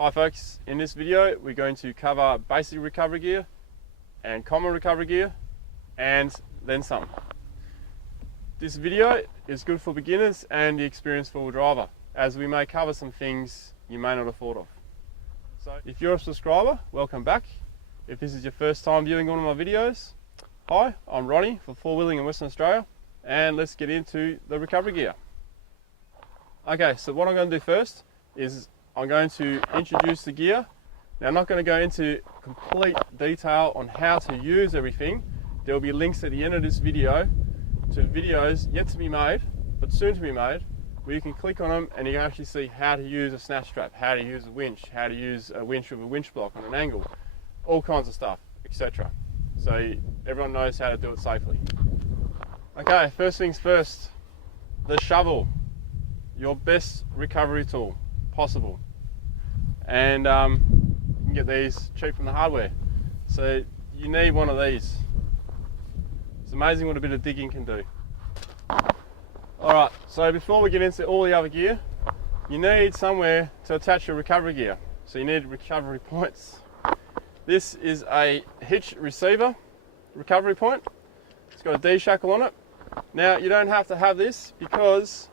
Hi folks, in this video we're going to cover basic recovery gear and common recovery gear and then some. This video is good for beginners and the experienced four-wheel driver, as we may cover some things you may not have thought of. So if you're a subscriber, welcome back. If this is your first time viewing one of my videos, hi, I'm Ronnie from Four Wheeling in Western Australia, and let's get into the recovery gear. Okay, so what I'm going to do first is I'm going to introduce the gear. Now I'm not going to go into complete detail on how to use everything. There will be links at the end of this video to videos yet to be made, but soon to be made, where you can click on them and you can actually see how to use a snatch strap, how to use a winch, how to use a winch with a winch block on an angle, all kinds of stuff, etc. So everyone knows how to do it safely. Okay, first things first, the shovel, your best recovery tool possible. And you can get these cheap from the hardware. So you need one of these. It's amazing what a bit of digging can do. Alright, so before we get into all the other gear, you need somewhere to attach your recovery gear. So you need recovery points. This is a hitch receiver recovery point. It's got a D-shackle on it. Now you don't have to have this because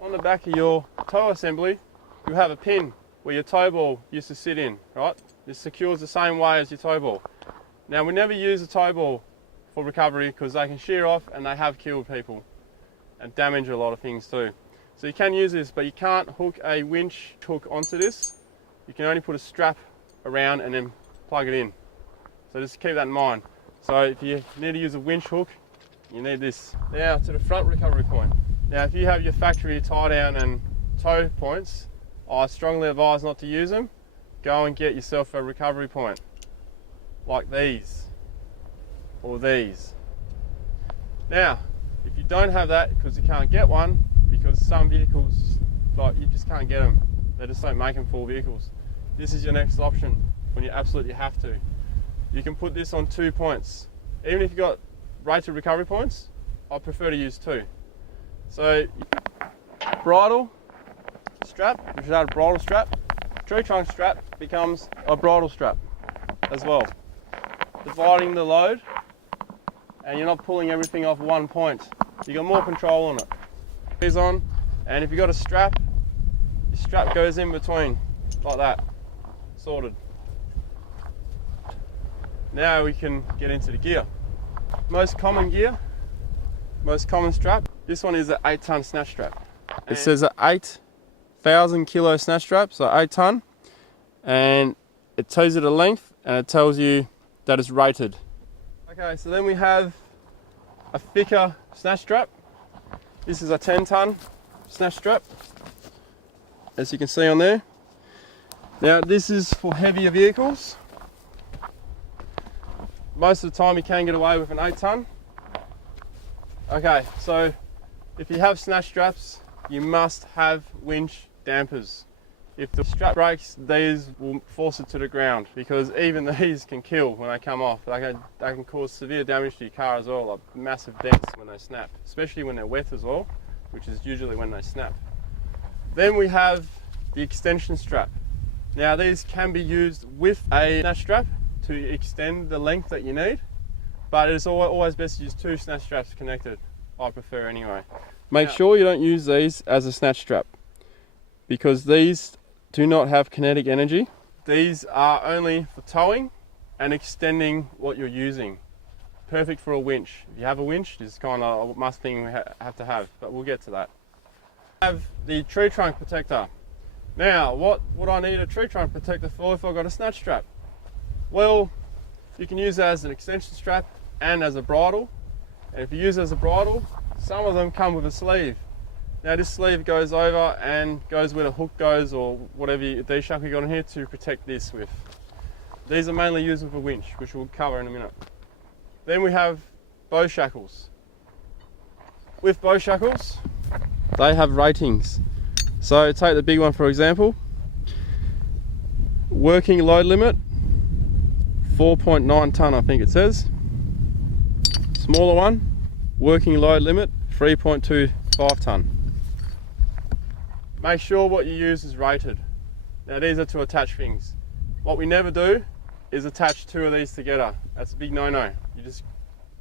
on the back of your toe assembly you have a pin where your toe ball used to sit in, right? This secures the same way as your toe ball. Now we never use a toe ball for recovery because they can shear off and they have killed people and damage a lot of things too. So you can use this, but you can't hook a winch hook onto this. You can only put a strap around and then plug it in. So just keep that in mind. So if you need to use a winch hook, you need this. Now to the front recovery point. Now if you have your factory tie down and toe points, I strongly advise not to use them. Go and get yourself a recovery point like these or these. Now if you don't have that because you can't get one, because some vehicles, like, you just can't get them, they just don't make them for vehicles, this is your next option when you absolutely have to. You can put this on 2 points. Even if you've got rated recovery points, I prefer to use 2. So bridle strap, which is a bridle strap, tree trunk strap becomes a bridle strap as well, dividing the load, and you're not pulling everything off one point. You got more control on it. These on, and if you've got a strap, your strap goes in between like that, sorted. Now we can get into the gear. Most common gear, most common strap, this one is an 8-ton snatch strap. It says an 8,000 kilo snatch strap, so 8 ton, and it tells you the length and it tells you that it's rated. Okay, so then we have a thicker snatch strap. This is a 10-ton snatch strap, as you can see on there. Now this is for heavier vehicles. Most of the time you can get away with an 8-ton. Okay, so if you have snatch straps, you must have winch dampers. If the strap breaks, these will force it to the ground, because even these can kill when they come off. They can cause severe damage to your car as well, like massive dents when they snap, especially when they're wet as well, which is usually when they snap. Then we have the extension strap. Now these can be used with a snatch strap to extend the length that you need, but it's always best to use 2 snatch straps connected, I prefer anyway. Make sure you don't use these as a snatch strap, because these do not have kinetic energy. These are only for towing and extending what you're using. Perfect for a winch. If you have a winch, this is kind of a must thing we have to have, but we'll get to that. I have the tree trunk protector. Now, what would I need a tree trunk protector for if I've got a snatch strap? Well, you can use it as an extension strap and as a bridle. And if you use it as a bridle, some of them come with a sleeve. Now this sleeve goes over and goes where the hook goes, or whatever D-shackle you got in here, to protect this with. These are mainly used with a winch, which we'll cover in a minute. Then we have bow shackles. With bow shackles, they have ratings. So take the big one for example. Working load limit, 4.9 ton I think it says. Smaller one, working load limit, 3.25 ton. Make sure what you use is rated. Now these are to attach things. What we never do is attach two of these together. That's a big no-no. You're just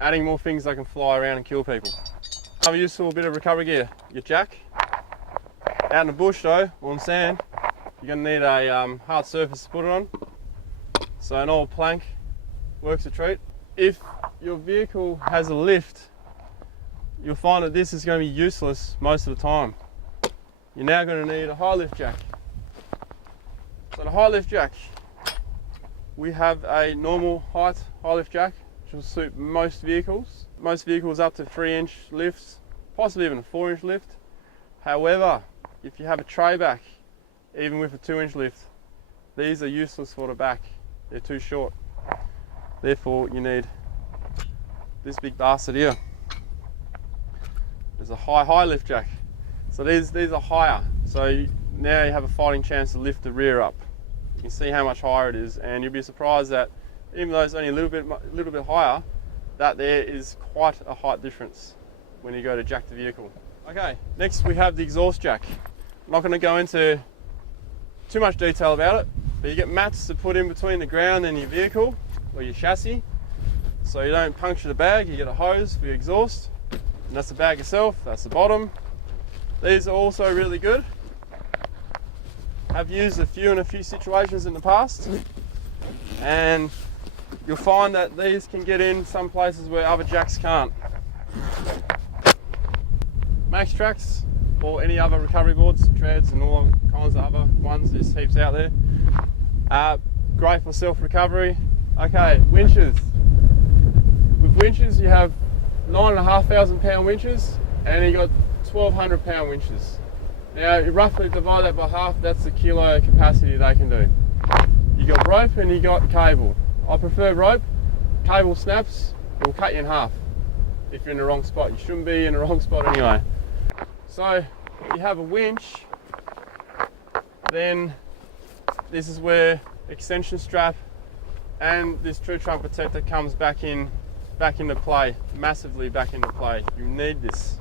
adding more things that can fly around and kill people. Another useful bit of recovery gear, your jack. Out in the bush though, or on sand, you're going to need a hard surface to put it on. So an old plank works a treat. If your vehicle has a lift, you'll find that this is going to be useless most of the time. You're now going to need a high lift jack. So the high lift jack, we have a normal height high lift jack, which will suit most vehicles. Most vehicles up to 3-inch lifts, possibly even a 4-inch lift. However, if you have a tray back, even with a 2-inch lift, these are useless for the back. They're too short. Therefore, you need this big bastard here. There's a high lift jack. So these are higher. So now you have a fighting chance to lift the rear up. You can see how much higher it is, and you'll be surprised that even though it's only a little bit higher, that there is quite a height difference when you go to jack the vehicle. Okay, next we have the exhaust jack. I'm not going to go into too much detail about it, but you get mats to put in between the ground and your vehicle or your chassis, so you don't puncture the bag. You get a hose for your exhaust, and that's the bag itself, that's the bottom. These are also really good. I've used a few in a few situations in the past, and you'll find that these can get in some places where other jacks can't. Maxtrax or any other recovery boards, treads and all kinds of other ones, there's heaps out there. Great for self-recovery. Okay, winches. With winches you have 9,500 pound winches, and you got 1,200 pound winches. Now you roughly divide that by half, that's the kilo capacity they can do. You got rope and you got cable. I prefer rope. Cable snaps, it will cut you in half if you're in the wrong spot. You shouldn't be in the wrong spot anyway. So if you have a winch, then this is where extension strap and this tree trunk protector comes back into play, massively back into play. You need this.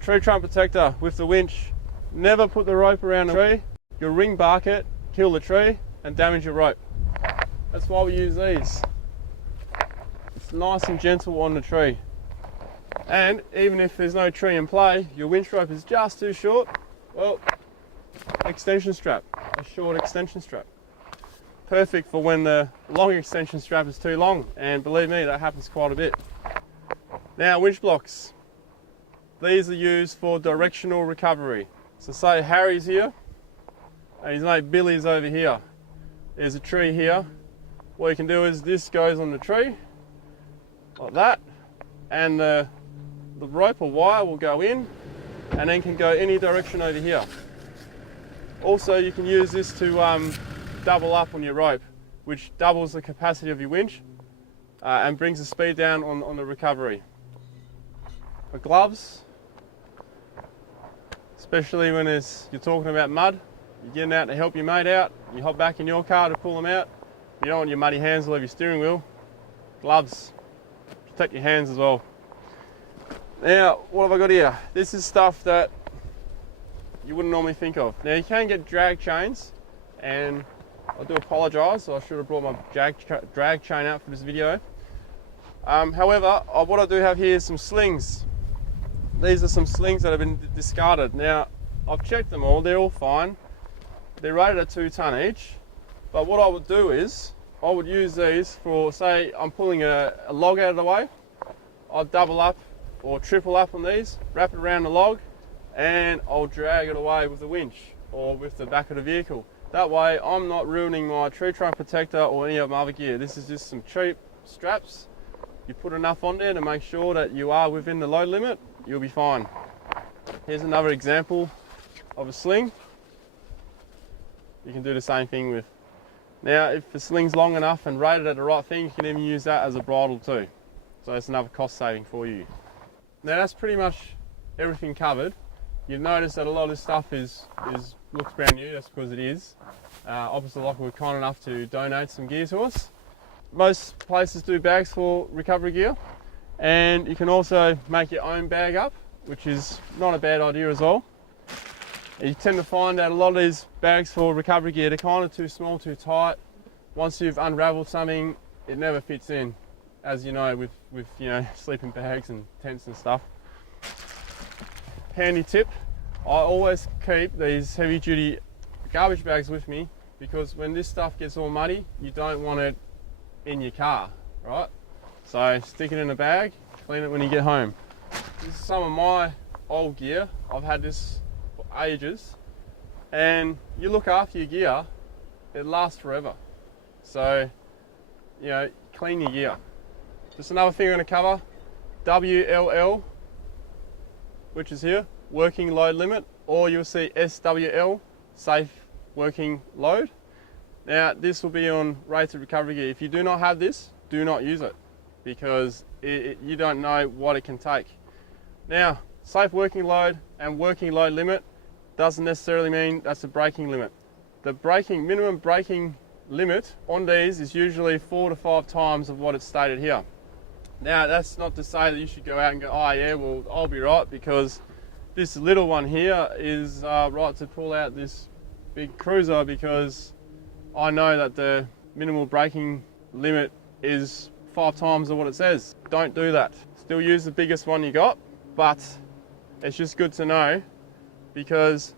Tree trunk protector with the winch. Never put the rope around the tree. You'll ring bark it, kill the tree and damage your rope. That's why we use these. It's nice and gentle on the tree. And even if there's no tree in play, your winch rope is just too short, well, extension strap, a short extension strap. Perfect for when the long extension strap is too long, and believe me, that happens quite a bit. Now, winch blocks. These are used for directional recovery. So say Harry's here, and his mate Billy's over here. There's a tree here. What you can do is this goes on the tree, like that, and the rope or wire will go in and then can go any direction over here. Also, you can use this to double up on your rope, which doubles the capacity of your winch and brings the speed down on the recovery. For gloves, especially when you're talking about mud, you're getting out to help your mate out, you hop back in your car to pull them out, you don't want your muddy hands all over your steering wheel. Gloves, protect your hands as well. Now, what have I got here? This is stuff that you wouldn't normally think of. Now, you can get drag chains, and I do apologise, I should have brought my drag chain out for this video. However, what I do have here is some slings. These are some slings that have been discarded. Now, I've checked them all, they're all fine. They're rated at 2 tonne each, but what I would do is, I would use these for, say, I'm pulling a log out of the way, I'll double up or triple up on these, wrap it around the log, and I'll drag it away with the winch or with the back of the vehicle. That way I'm not ruining my tree trunk protector or any of my other gear. This is just some cheap straps. You put enough on there to make sure that you are within the load limit, you'll be fine. Here's another example of a sling. You can do the same thing with. Now, if the sling's long enough and rated at the right thing, you can even use that as a bridle too. So it's another cost saving for you. Now that's pretty much everything covered. You've noticed that a lot of this stuff looks brand new, that's because it is. Obviously, like, we're kind enough to donate some gear to us. Most places do bags for recovery gear, and you can also make your own bag up, which is not a bad idea as well. And you tend to find that a lot of these bags for recovery gear, they're kind of too small, too tight. Once you've unraveled something, it never fits in, as you know, with you know, sleeping bags and tents and stuff. Handy tip, I always keep these heavy duty garbage bags with me, because when this stuff gets all muddy, you don't want it in your car, right? So stick it in a bag, clean it when you get home. This is some of my old gear. I've had this for ages, and you look after your gear, it lasts forever. So, you know, clean your gear. Just another thing we're going to cover, WLL, which is here, working load limit, or you'll see SWL, safe working load. Now, this will be on rated recovery gear. If you do not have this, do not use it, because you don't know what it can take. Now, safe working load and working load limit doesn't necessarily mean that's the braking limit. The minimum braking limit on these is usually 4 to 5 times of what it's stated here. Now, that's not to say that you should go out and go, oh yeah, well, I'll be right, because this little one here is right to pull out this big cruiser, because I know that the minimal braking limit is 5 times of what it says. Don't do that. Still use the biggest one you got, but it's just good to know, because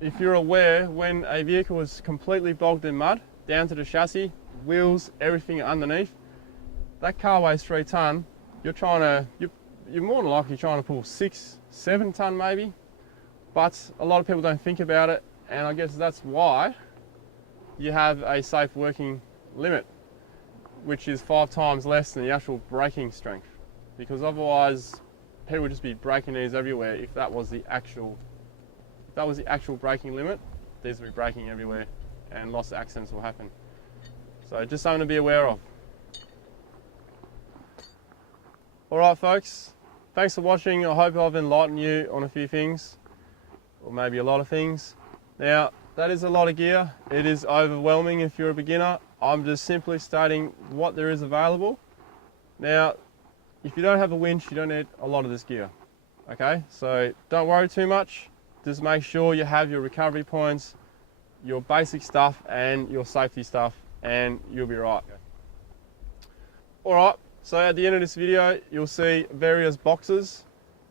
if you're aware, when a vehicle is completely bogged in mud, down to the chassis, wheels, everything underneath, that car weighs 3 tonne, you're more than likely trying to pull 6, 7 tonne maybe, but a lot of people don't think about it, and I guess that's why you have a safe working limit, which is 5 times less than the actual braking strength, because otherwise people would just be braking these everywhere. If that was the actual braking limit, these would be braking everywhere, and lots of accidents will happen. So just something to be aware of. Alright folks, thanks for watching. I hope I've enlightened you on a few things, or maybe a lot of things. Now, that is a lot of gear. It is overwhelming if you're a beginner. I'm just simply stating what there is available. Now, if you don't have a winch, you don't need a lot of this gear. Okay, so don't worry too much. Just make sure you have your recovery points, your basic stuff, and your safety stuff, and you'll be right. Alright, so at the end of this video, you'll see various boxes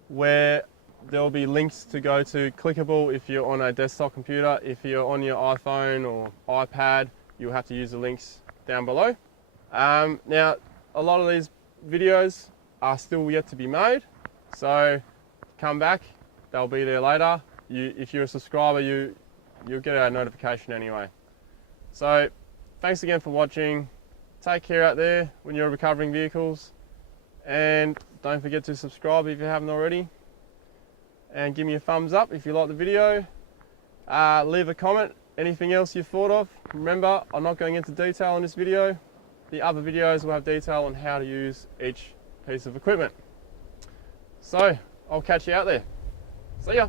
where there'll be links to go to, clickable if you're on a desktop computer. If you're on your iPhone or iPad, you'll have to use the links down below. Now, a lot of these videos are still yet to be made, so come back, they'll be there later. If you're a subscriber, you'll get a notification anyway. So thanks again for watching. Take care out there when you're recovering vehicles, and don't forget to subscribe if you haven't already, and give me a thumbs up if you like the video. Leave a comment, anything else you've thought of. Remember, I'm not going into detail in this video. The other videos will have detail on how to use each piece of equipment. So I'll catch you out there. See ya.